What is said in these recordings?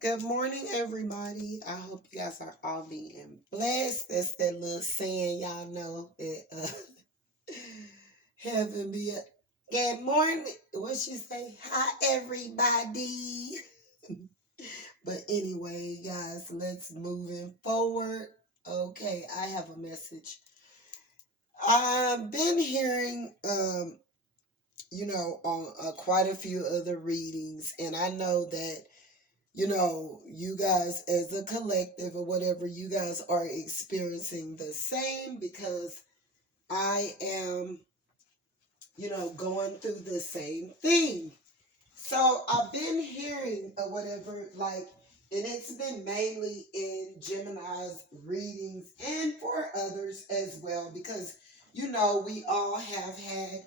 Good morning, everybody. I hope you guys are all being blessed. That's that little saying y'all know that heaven be a good morning. What she say? Hi, everybody. But anyway, guys, let's moving forward. Okay, I have a message. I've been hearing, on quite a few other readings, and I know that you guys as a collective or whatever, you guys are experiencing the same because I am, going through the same thing. So I've been hearing or whatever, like, and it's been mainly in Gemini's readings and for others as well, because, we all have had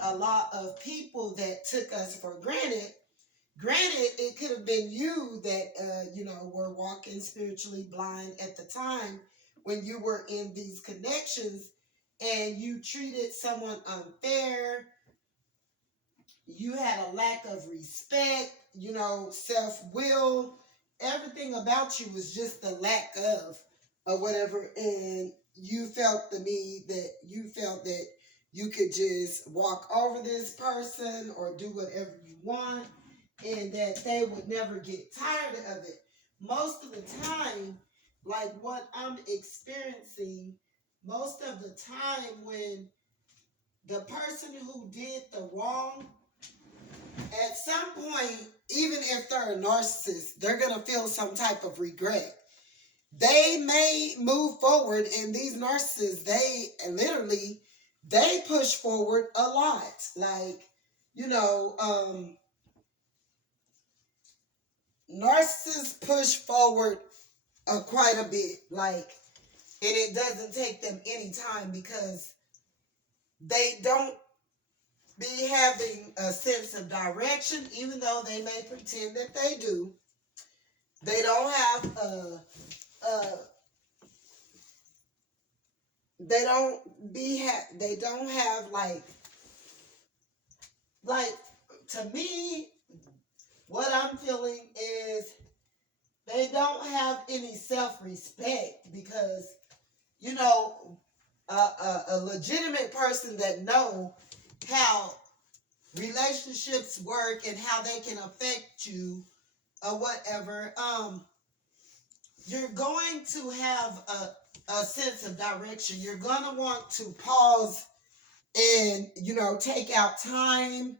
a lot of people that took us for granted. Granted, it could have been you that, were walking spiritually blind at the time when you were in these connections and you treated someone unfair. You had a lack of respect, self will. Everything about you was just the lack of, or whatever. And you felt the need that you felt that you could just walk over this person or do whatever you want and that they would never get tired of it. Most of the time, like what I'm experiencing, most of the time when the person who did the wrong, at some point, even if they're a narcissist, they're going to feel some type of regret. They may move forward, and these narcissists, they push forward a lot. Like, narcissists push forward quite a bit. Like, and it doesn't take them any time because they don't be having a sense of direction, even though they may pretend that they do. They don't have a they don't have like to me what I'm feeling is they don't have any self-respect because a legitimate person that know how relationships work and how they can affect you or whatever, you're going to have a sense of direction. You're going to want to pause and, take out time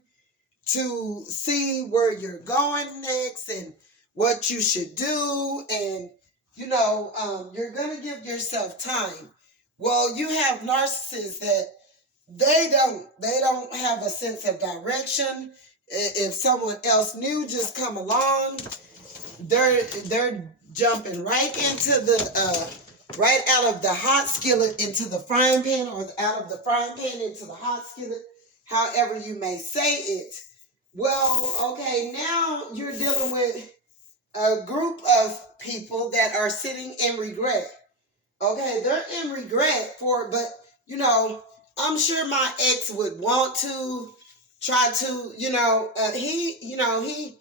to see where you're going next and what you should do. And, you're going to give yourself time. Well, you have narcissists that they don't have a sense of direction. If someone else new just come along, they're jumping right into the right out of the hot skillet into the frying pan, or out of the frying pan into the hot skillet, however you may say it. Well, okay, now you're dealing with a group of people that are sitting in regret. Okay, they're in regret for, but I'm sure my ex would want to try to, he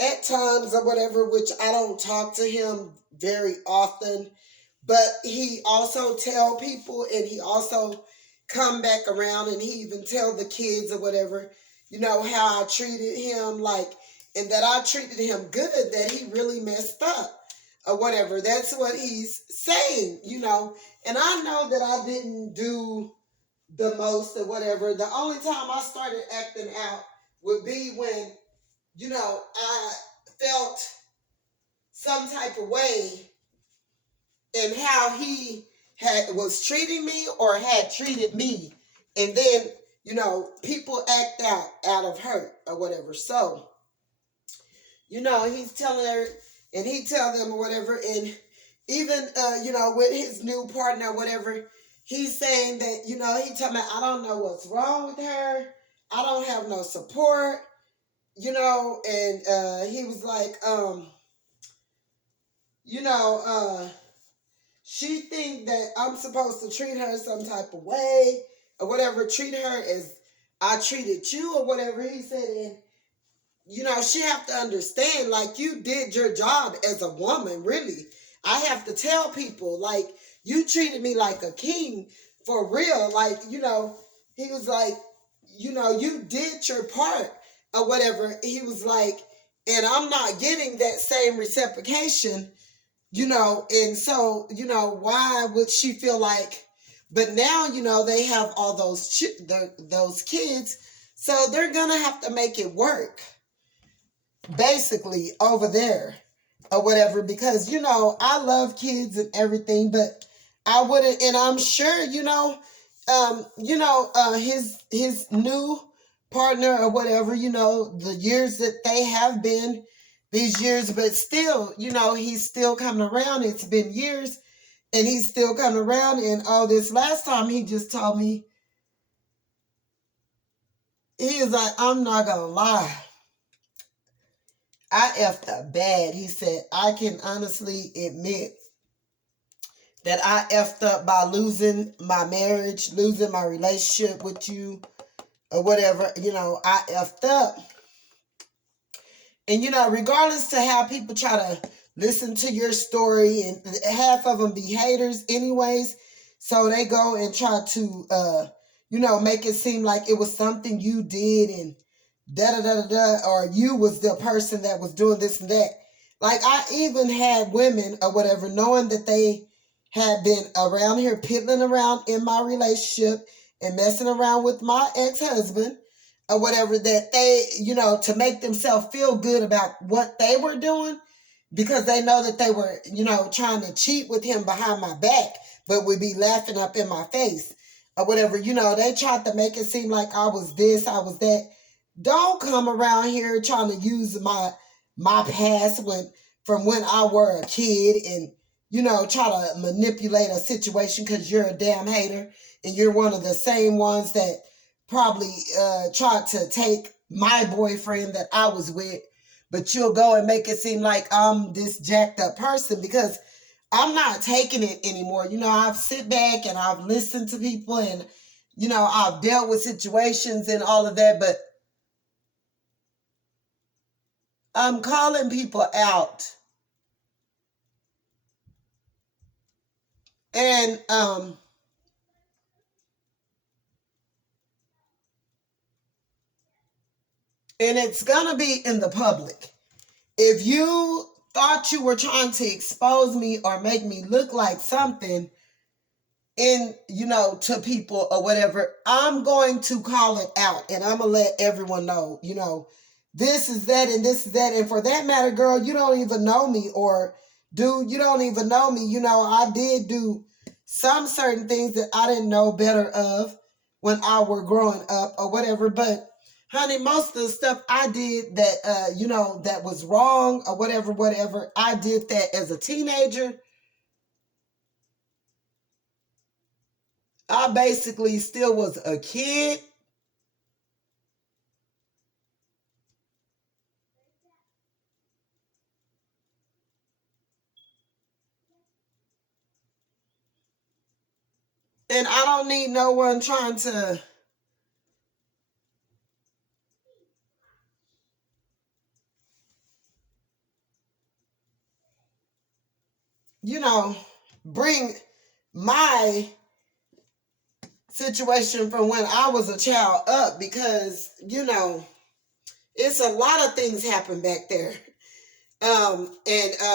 at times or whatever, which I don't talk to him very often, but he also tell people, and he also come back around, and he even tell the kids or whatever, how I treated him, like, and that I treated him good, that he really messed up or whatever. That's what he's saying, and I know that I didn't do the most or whatever. The only time I started acting out would be when, I felt some type of way in how he was treating me or had treated me. And then, people act out of hurt or whatever. So, he's telling her, and he tell them or whatever, and even with his new partner or whatever, he's saying that, he telling me, I don't know what's wrong with her. I don't have no support, and he was like, you know, she think that I'm supposed to treat her some type of way or whatever, treat her as I treated you or whatever he said. And she have to understand, like, you did your job as a woman, really. I have to tell people, like, you treated me like a king for real. Like, he was like, you did your part or whatever. He was like, and I'm not getting that same reciprocation, and so, why would she feel like, but now, they have all those kids, so they're gonna have to make it work basically over there or whatever, because I love kids and everything, but I wouldn't, and I'm sure his new partner or whatever, the years that they have been these years, but still, he's still coming around. It's been years and he's still coming around. And this last time he just told me, he is like, I'm not gonna lie, I effed up bad. He said, I can honestly admit that I effed up by losing my marriage, losing my relationship with you, or whatever. I effed up. And, regardless to how people try to listen to your story, and half of them be haters anyways, so they go and try to, make it seem like it was something you did and da-da-da-da-da, or you was the person that was doing this and that. Like, I even had women or whatever, knowing that they had been around here piddling around in my relationship and messing around with my ex-husband or whatever, that they, to make themselves feel good about what they were doing, because they know that they were, trying to cheat with him behind my back, but would be laughing up in my face or whatever. They tried to make it seem like I was this, I was that. Don't come around here trying to use my past from when I were a kid and try to manipulate a situation because you're a damn hater and you're one of the same ones that probably tried to take my boyfriend that I was with, but you'll go and make it seem like I'm this jacked up person, because I'm not taking it anymore. I've sit back and I've listened to people and I've dealt with situations and all of that, but I'm calling people out. And it's gonna be in the public. If you thought you were trying to expose me or make me look like something to people or whatever, I'm going to call it out and I'm gonna let everyone know, this is that and this is that. And for that matter, girl, you don't even know me, or dude, you don't even know me. I did do some certain things that I didn't know better of when I were growing up or whatever. But honey, most of the stuff I did that, that was wrong or whatever, I did that as a teenager. I basically still was a kid. And I don't need no one trying to, bring my situation from when I was a child up, because, it's a lot of things happen back there. And, and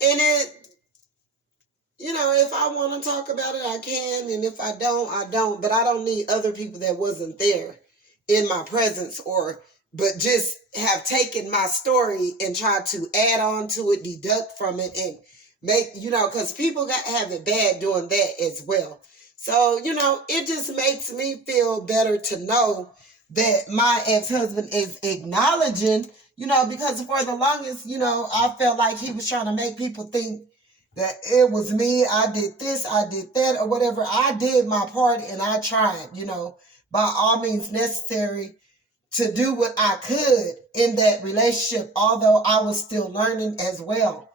it, if I want to talk about it, I can. And if I don't, I don't. But I don't need other people that wasn't there in my presence, but just have taken my story and tried to add on to it, deduct from it, and make, because people have it bad doing that as well. So, it just makes me feel better to know that my ex-husband is acknowledging, because for the longest, I felt like he was trying to make people think that it was me. I did this, I did that, or whatever. I did my part and I tried, by all means necessary to do what I could in that relationship, although I was still learning as well,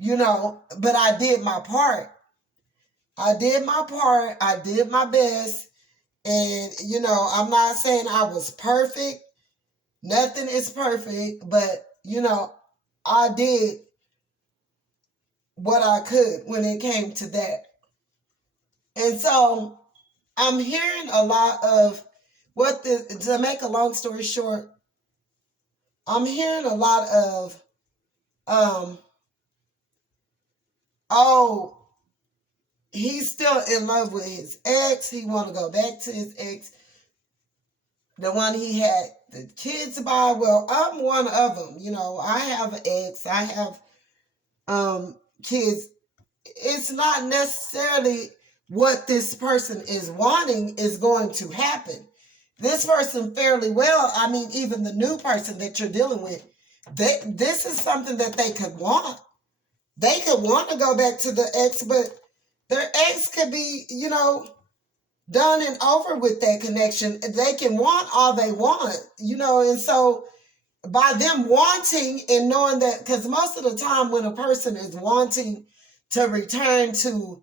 but I did my part. I did my part. I did my best. And, I'm not saying I was perfect. Nothing is perfect, but, I did what I could when it came to that. And so I'm hearing a lot of to make a long story short, I'm hearing a lot of, oh, he's still in love with his ex. He want to go back to his ex, the one he had the kids by. Well, I'm one of them. I have an ex. I have kids. It's not necessarily what this person is wanting is going to happen. This person fairly well, I mean, even the new person that you're dealing with, this is something that they could want. They could want to go back to the ex, but their ex could be, done and over with that connection. They can want all they want, and so by them wanting and knowing that, because most of the time when a person is wanting to return to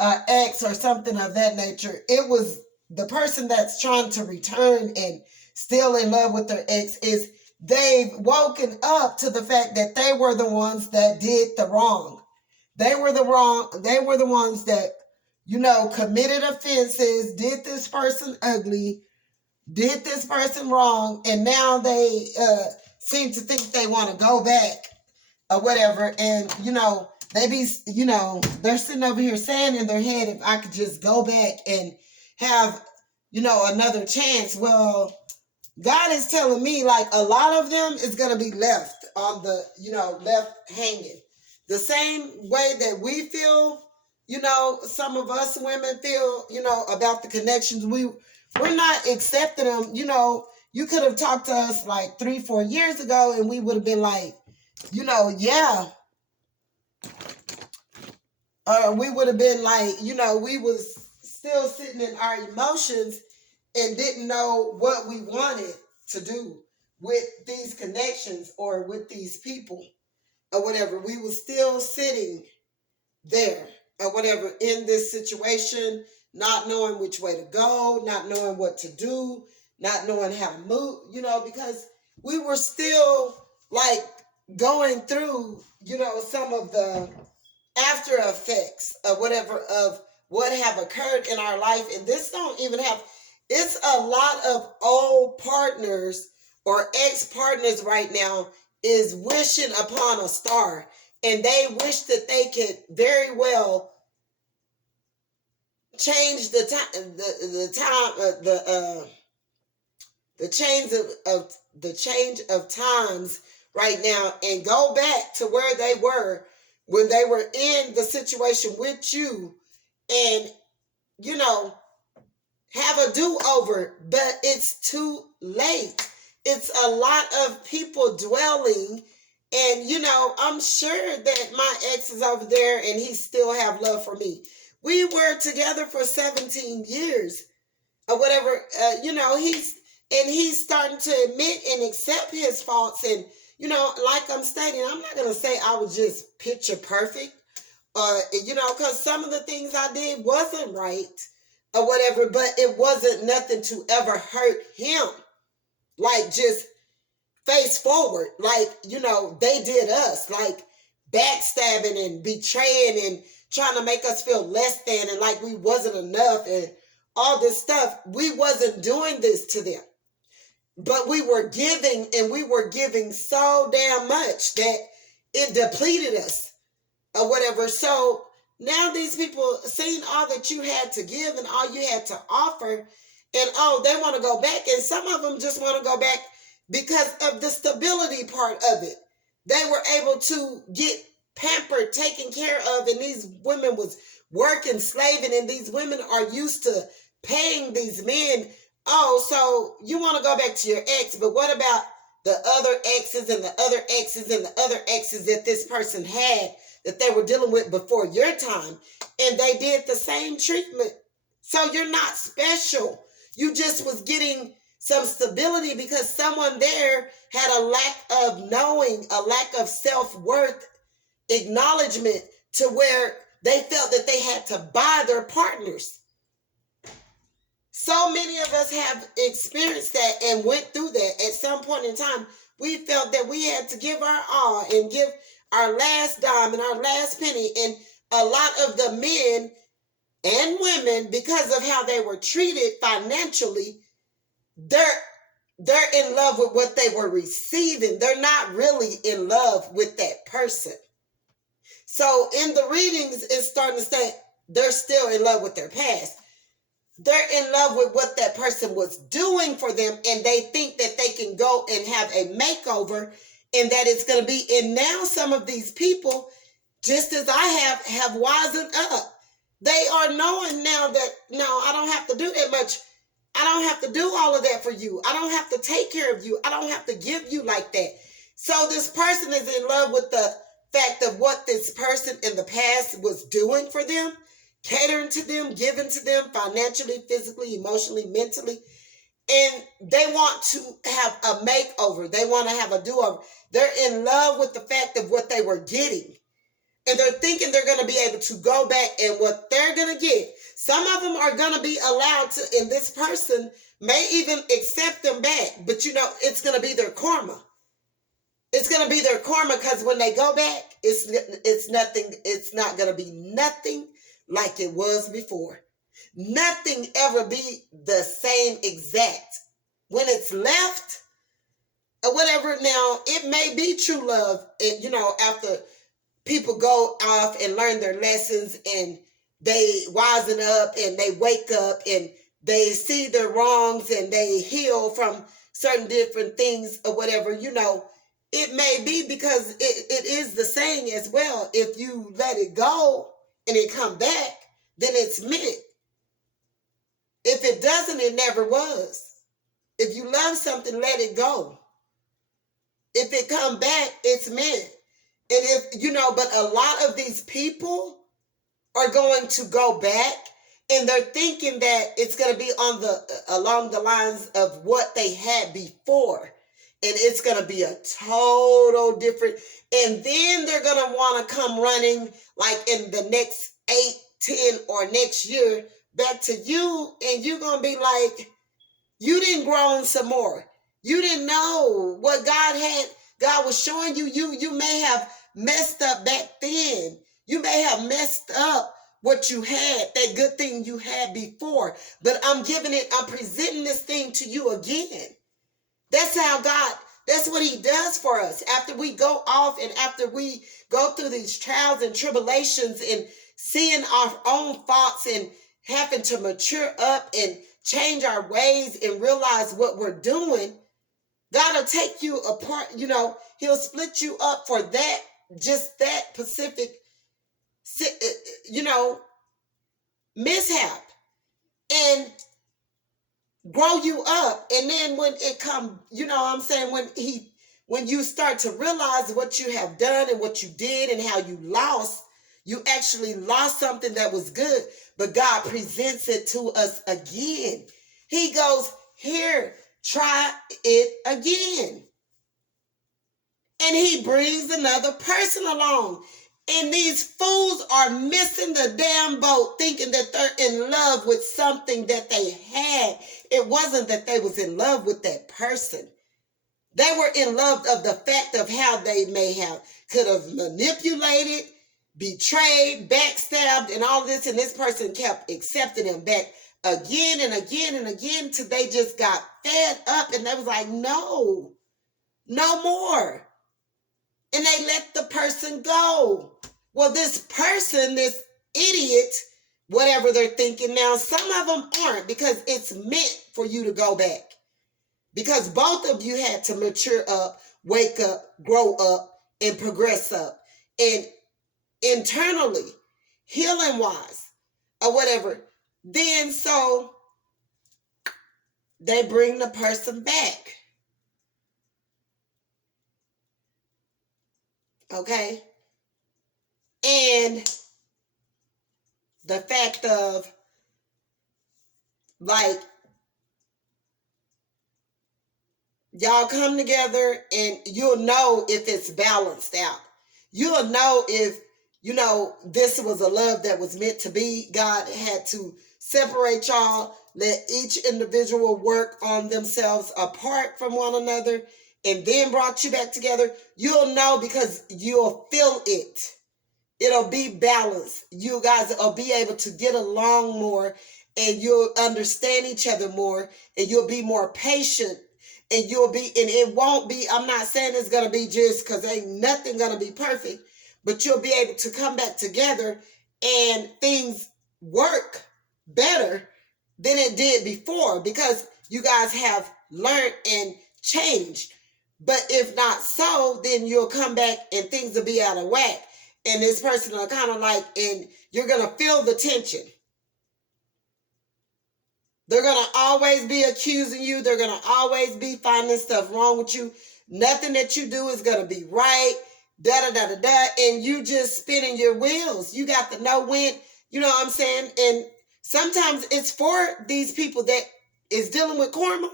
an ex or something of that nature, it was the person that's trying to return and still in love with their ex is they've woken up to the fact that they were the ones that did the wrong. They were the ones that, committed offenses, did this person ugly, did this person wrong, and now they seem to think they want to go back or whatever. And, they be, they're sitting over here saying in their head, if I could just go back and have, another chance. Well, God is telling me like a lot of them is going to be left on the, left hanging. The same way that we feel, some of us women feel, about the connections. We're not accepting them. You could have talked to us like 3-4 years ago and we would have been like, yeah. Or we would have been like, we was still sitting in our emotions and didn't know what we wanted to do with these connections or with these people or whatever. We were still sitting there or whatever in this situation, not knowing which way to go, not knowing what to do, not knowing how to move, because we were still like going through, some of the after effects of whatever of what have occurred in our life. And this don't even have, it's a lot of old partners or ex-partners right now is wishing upon a star, and they wish that they could very well change the time, the change of times right now and go back to where they were when they were in the situation with you and, have a do-over, but it's too late. It's a lot of people dwelling, and, I'm sure that my ex is over there and he still have love for me. We were together for 17 years or whatever, he's starting to admit and accept his faults. And, like I'm stating, I'm not going to say I was just picture perfect, because some of the things I did wasn't right or whatever, but it wasn't nothing to ever hurt him. Like just face forward, like, they did us, like backstabbing and betraying and trying to make us feel less than and like we wasn't enough and all this stuff. We wasn't doing this to them, but we were giving, and we were giving so damn much that it depleted us or whatever. So now these people seeing all that you had to give and all you had to offer, and they want to go back. And some of them just want to go back because of the stability part of it. They were able to get pampered, taken care of, and these women was working, slaving, and these women are used to paying these men. Oh, so you want to go back to your ex, but what about the other exes and the other exes and the other exes that this person had that they were dealing with before your time, and they did the same treatment? So you're not special. You just was getting some stability because someone there had a lack of knowing, a lack of self-worth, acknowledgement, to where they felt that they had to buy their partners. So many of us have experienced that and went through that. At some point in time, we felt that we had to give our all and give our last dime and our last penny. And a lot of the men and women, because of how they were treated financially, they're in love with what they were receiving. They're not really in love with that person. So in the readings, it's starting to say they're still in love with their past. They're in love with what that person was doing for them, and they think that they can go and have a makeover and that it's going to be. And now some of these people, just as I have wisened up. They are knowing now that, no, I don't have to do that much. I don't have to do all of that for you. I don't have to take care of you. I don't have to give you like that. So this person is in love with the fact of what this person in the past was doing for them, catering to them, giving to them financially, physically, emotionally, mentally. And they want to have a makeover. They want to have a do-over. They're in love with the fact of what they were getting. And they're thinking they're going to be able to go back and what they're going to get. Some of them are going to be allowed to, and this person may even accept them back. But it's going to be their karma. It's going to be their karma, because when they go back, it's nothing. It's not going to be nothing like it was before. Nothing ever be the same exact. When it's left or whatever, now it may be true love, after people go off and learn their lessons and they wisen up and they wake up and they see their wrongs and they heal from certain different things or whatever, it may be because it is the saying as well. If you let it go and it come back, then it's meant. If it doesn't, it never was. If you love something, let it go. If it come back, it's meant. And but a lot of these people are going to go back and they're thinking that it's going to be along the lines of what they had before. And it's going to be a total different. And then they're going to want to come running like in the next 8, 10 or next year back to you. And you're going to be like, you didn't grow some more. You didn't know what God was showing you. You may have messed up back then. You may have messed up what you had, that good thing you had before. But I'm presenting this thing to you again. That's how that's what he does for us. After we go off and after we go through these trials and tribulations and seeing our own faults and having to mature up and change our ways and realize what we're doing, God will take you apart. He'll split you up for that, just that specific, mishap, and grow you up. And then when it comes, when you start to realize what you have done and what you did and how you actually lost something that was good, but God presents it to us again. He goes, here, try it again. And he brings another person along. And these fools are missing the damn boat, thinking that they're in love with something that they had. It wasn't that they was in love with that person. They were in love of the fact of how they could have manipulated, betrayed, backstabbed, and all this. And this person kept accepting them back again and again and again till they just got fed up. And they was like, no more. And they let the person go. Well, this person, this idiot, whatever they're thinking now, some of them aren't, because it's meant for you to go back. Because both of you had to mature up, wake up, grow up, and progress up. And internally, healing wise, or whatever. Then so they bring the person back. Okay? And the fact of, like, y'all come together and you'll know if it's balanced out. You'll know if, this was a love that was meant to be. God had to separate y'all, let each individual work on themselves apart from one another, and then brought you back together, you'll know because you'll feel it. It'll be balanced. You guys will be able to get along more, and you'll understand each other more, and you'll be more patient, and it won't be, I'm not saying it's going to be just, because ain't nothing going to be perfect, but you'll be able to come back together and things work better than it did before, because you guys have learned and changed. But if not so, then you'll come back and things will be out of whack. And this person will kind of like, and you're going to feel the tension. They're going to always be accusing you. They're going to always be finding stuff wrong with you. Nothing that you do is going to be right. Da-da-da-da-da. And you just spinning your wheels. You got the no win. You know what I'm saying? And sometimes it's for these people that is dealing with karma.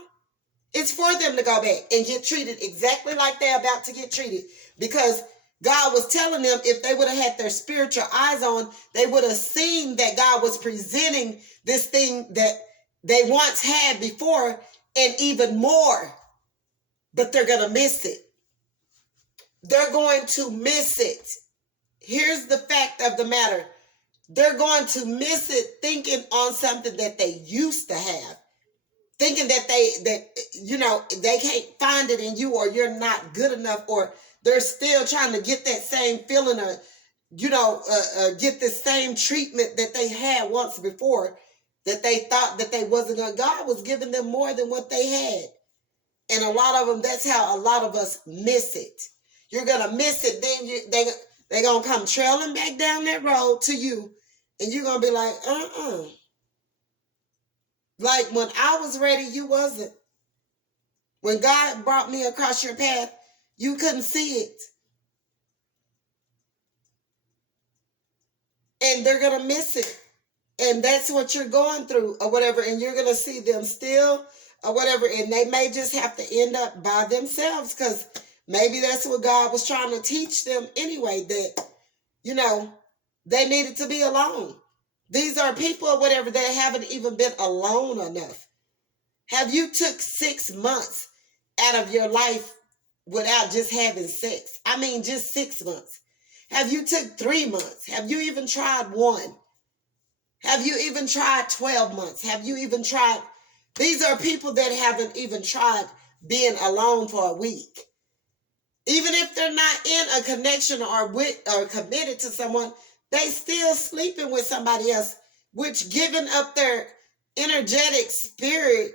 It's for them to go back and get treated exactly like they're about to get treated. Because God was telling them if they would have had their spiritual eyes on, they would have seen that God was presenting this thing that they once had before and even more. But they're going to miss it. They're going to miss it. Here's the fact of the matter. They're going to miss it thinking on something that they used to have. Thinking that they can't find it in you, or you're not good enough, or they're still trying to get that same feeling, or get the same treatment that they had once before, that they thought that they wasn't going. God was giving them more than what they had. And a lot of them, that's how a lot of us miss it. You're going to miss it. Then they're going to come trailing back down that road to you. And you're going to be like, Like when I was ready, you wasn't. When God brought me across your path, you couldn't see it. And they're going to miss it. And that's what you're going through or whatever. And you're going to see them still or whatever. And they may just have to end up by themselves, because maybe that's what God was trying to teach them anyway, that, they needed to be alone. These are people or whatever that haven't even been alone enough. Have you took 6 months out of your life without just having sex? I mean, just 6 months. Have you took 3 months? Have you even tried 1? Have you even tried 12 months? Have you even tried? These are people that haven't even tried being alone for a week. Even if they're not in a connection or committed to someone, they still sleeping with somebody else, which giving up their energetic spirit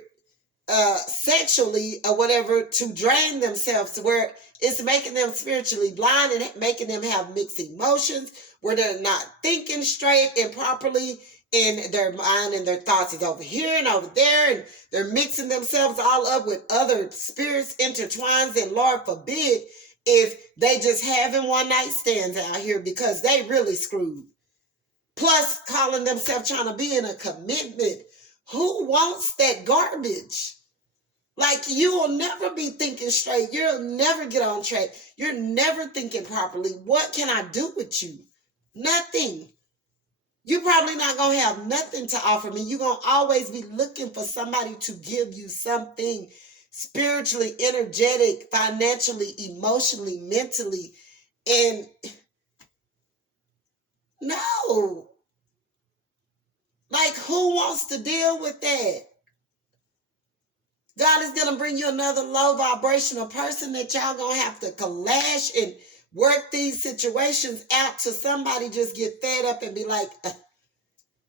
sexually or whatever to drain themselves, to where it's making them spiritually blind and making them have mixed emotions, where they're not thinking straight and properly, and their mind and their thoughts is over here and over there, and they're mixing themselves all up with other spirits intertwined. And Lord forbid if they just having one night stands out here, because they really screwed. Plus calling themselves trying to be in a commitment. Who wants that garbage? Like, you will never be thinking straight. You'll never get on track. You're never thinking properly. What can I do with you? Nothing. You're probably not going to have nothing to offer me. You're going to always be looking for somebody to give you something spiritually, energetic, financially, emotionally, mentally. And no. Like, who wants to deal with that? God is going to bring you another low vibrational person that y'all going to have to clash and work these situations out till somebody just get fed up and be like,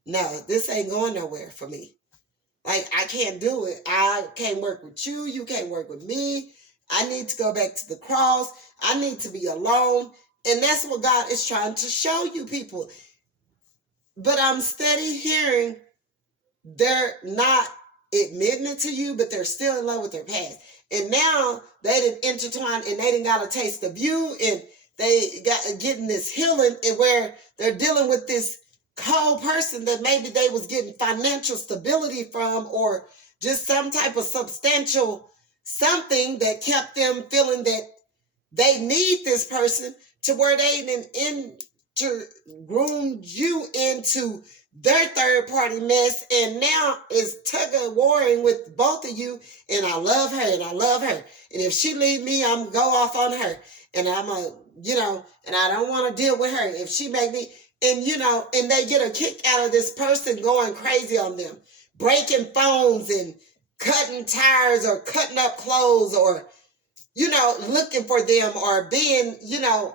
no, this ain't going nowhere for me. Like, I can't do it. I can't work with you. You can't work with me. I need to go back to the cross. I need to be alone. And that's what God is trying to show you people. But I'm steady hearing they're not admitting it to you, but they're still in love with their past. And now they didn't intertwine, and they didn't got a taste of you, and they got getting this healing, and where they're dealing with this cold person that maybe they was getting financial stability from, or just some type of substantial something that kept them feeling that they need this person, to where they didn't groomed you into their third party mess, and now is tug of warring with both of you. And I love her, and I love her. And if she leave me, I'm go off on her, and I'm a, and I don't want to deal with her. If she make me, and and they get a kick out of this person going crazy on them, breaking phones and cutting tires or cutting up clothes, or looking for them, or being,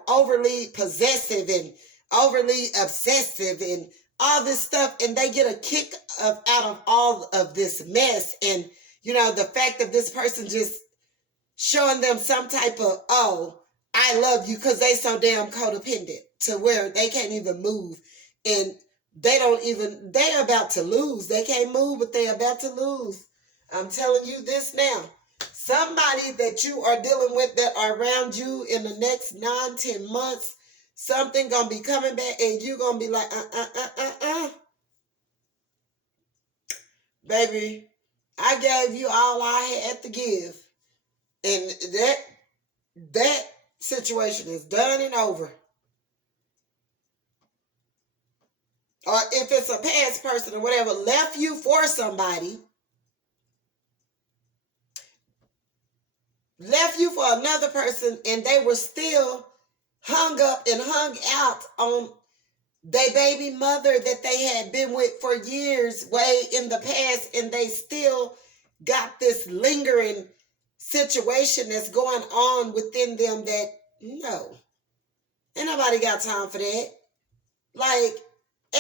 overly possessive and overly obsessive and all this stuff. And they get a kick out of all of this mess. And, the fact of this person just showing them some type of, oh, I love you, because they so damn codependent to where they can't even move. And they're about to lose. They can't move, but they're about to lose. I'm telling you this now. Somebody that you are dealing with that are around you in the next 9-10 months, something gonna be coming back, and you gonna be like, baby, I gave you all I had to give, and that situation is done and over. Or if it's a past person or whatever, left you for somebody, left you for another person, and they were still hung up and hung out on their baby mother that they had been with for years, way in the past, and they still got this lingering situation that's going on within them that, no, ain't nobody got time for that. Like,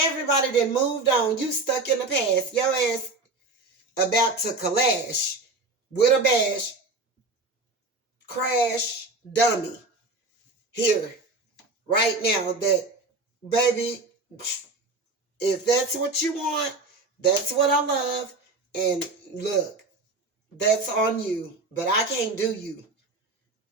everybody that moved on, you stuck in the past. Your ass about to clash with a bash, crash, dummy. Here, right now, that, baby, if that's what you want, that's what I love. And look, that's on you, but I can't do you.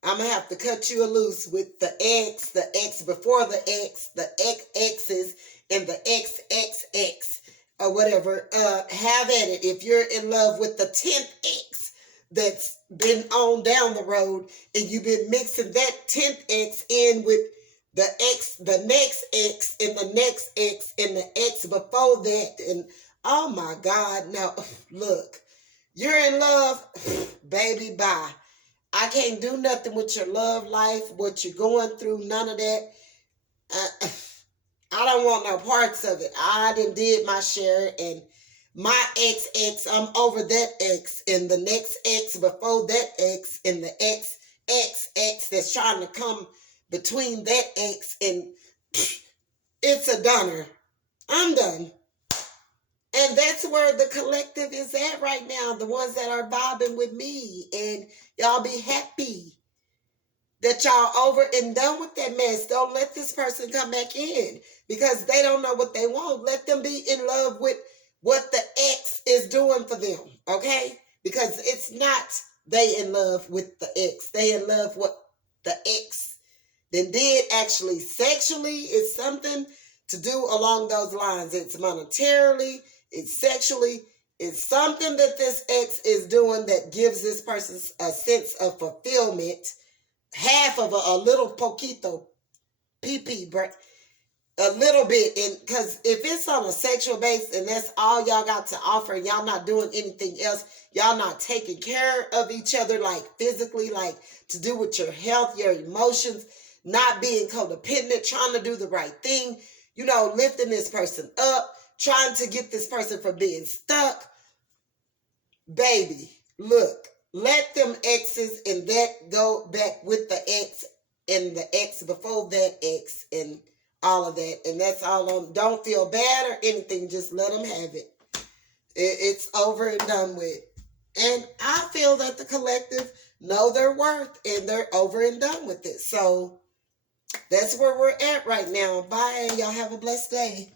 I'm going to have to cut you loose with the X before the X, the XXs, and the XXX, or whatever. Have at it. If you're in love with the 10th X that's been on down the road, and you've been mixing that 10th X in with the X, the next X, and the next X, and the X before that, and oh my God, now, look, you're in love, baby, bye. I can't do nothing with your love life, what you're going through, none of that. I don't want no parts of it. I did my share, and my XX, I'm over that X, and the next X before that X, and the XXX that's trying to come between that X, and it's a dunner. I'm done. And that's where the collective is at right now. The ones that are vibing with me. And y'all be happy that y'all over and done with that mess. Don't let this person come back in, because they don't know what they want. Let them be in love with what the X is doing for them. Okay? Because it's not they in love with the X. They in love with the X then did actually sexually. Is something to do along those lines. It's monetarily. It's sexually. It's something that this X is doing that gives this person a sense of fulfillment. Half of a little poquito, PP, a little bit. And because if it's on a sexual base and that's all y'all got to offer, and y'all not doing anything else, y'all not taking care of each other, like physically, like to do with your health, your emotions, not being codependent, trying to do the right thing, lifting this person up, trying to get this person from being stuck. Baby, look, let them X's and that go back with the X and the X before that X and all of that. And that's all on. Don't feel bad or anything. Just let them have it. It's over and done with. And I feel that the collective know their worth, and they're over and done with it. So that's where we're at right now. Bye. Y'all have a blessed day.